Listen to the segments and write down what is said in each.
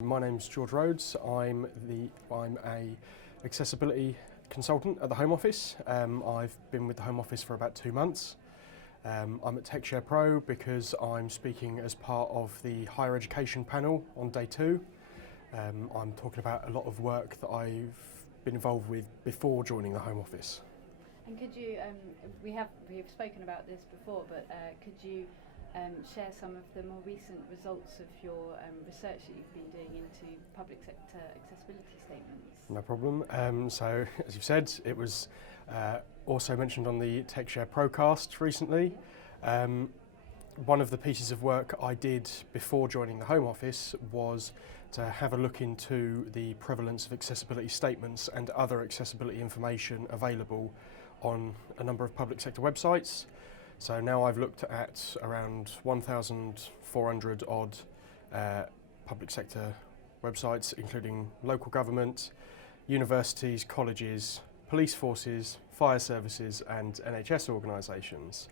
My name's George Rhodes. I'm a accessibility consultant at the Home Office. I've been with the Home Office for about 2 months. I'm at TechShare Pro because I'm speaking as part of the higher education panel on day 2. I'm talking about a lot of work that I've been involved with before joining the Home Office. And could you, we've spoken about this before, but could you share some of the more recent results of your research that you've been doing into public sector accessibility statements? No problem. So, as you've said, it was also mentioned on the TechShare Procast recently. One of the pieces of work I did before joining the Home Office was to have a look into the prevalence of accessibility statements and other accessibility information available on a number of public sector websites. So now I've looked at around 1,400 odd public sector websites, including local government, universities, colleges, police forces, fire services and NHS organisations.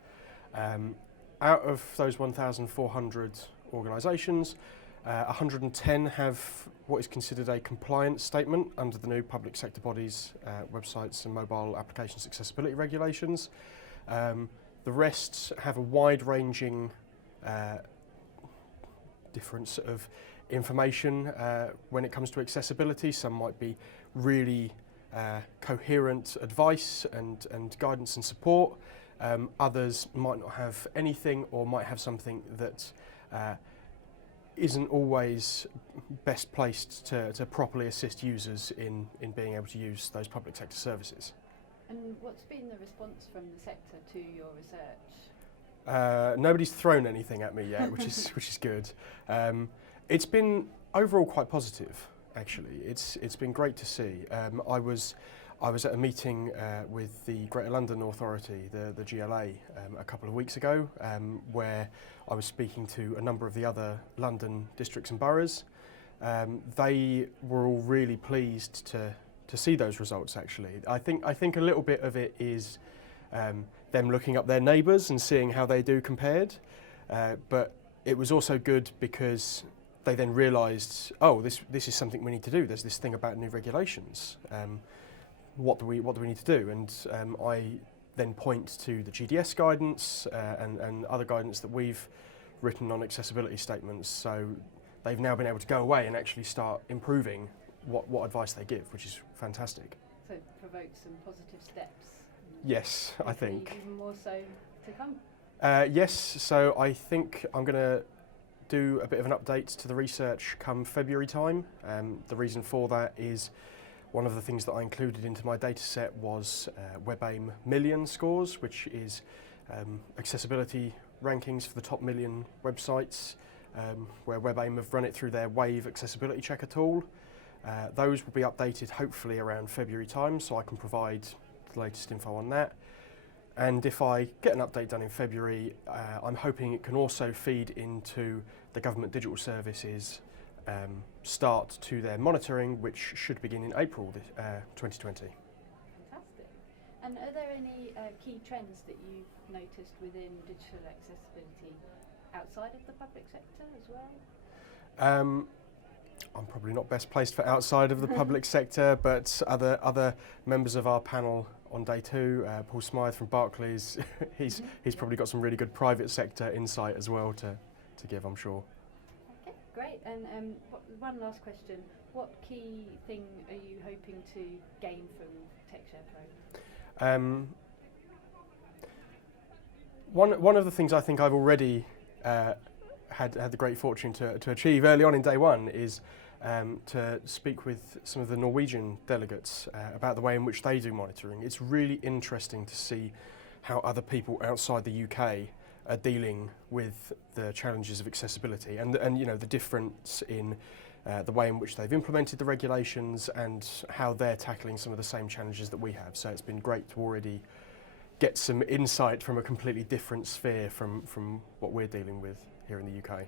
Out of those 1,400 organisations, 110 have what is considered a compliance statement under the new public sector bodies, websites and mobile applications accessibility regulations. The rest have a wide-ranging difference of information when it comes to accessibility. Some might be really coherent advice and guidance and support. Others might not have anything or might have something that isn't always best placed to properly assist users in being able to use those public sector services. And what's been the response from the sector to your research? Nobody's thrown anything at me yet, which is good. It's been overall quite positive, actually. It's been great to see. I was at a meeting with the Greater London Authority, the GLA, a couple of weeks ago, where I was speaking to a number of the other London districts and boroughs. They were all really pleased to see those results, actually. I think a little bit of it is them looking up their neighbours and seeing how they do compared, but it was also good because they then realised, oh, this is something we need to do. There's this thing about new regulations. What do we need to do? And I then point to the GDS guidance and other guidance that we've written on accessibility statements. So they've now been able to go away and actually start improving what advice they give, which is fantastic. So provoke some positive steps. Yes, I think. Even more so to come. Yes, so I think I'm going to do a bit of an update to the research come February time. The reason for that is one of the things that I included into my data set was WebAIM million scores, which is accessibility rankings for the top 1,000,000 websites, where WebAIM have run it through their Wave accessibility checker tool. Those will be updated hopefully around February time, so I can provide the latest info on that. And if I get an update done in February, I'm hoping it can also feed into the government digital services start to their monitoring, which should begin in April 2020. Fantastic. And are there any key trends that you've noticed within digital accessibility outside of the public sector as well? I'm probably not best placed for outside of the public sector, but other members of our panel on day 2, Paul Smythe from Barclays, he's probably got some really good private sector insight as well to give, I'm sure. Okay, great. And one last question. What key thing are you hoping to gain from TechShare Pro? One of the things I think I've already had the great fortune to achieve early on in day 1 is to speak with some of the Norwegian delegates about the way in which they do monitoring. It's really interesting to see how other people outside the UK are dealing with the challenges of accessibility and you know the difference in the way in which they've implemented the regulations and how they're tackling some of the same challenges that we have. So it's been great to already get some insight from a completely different sphere from what we're dealing with here in the UK.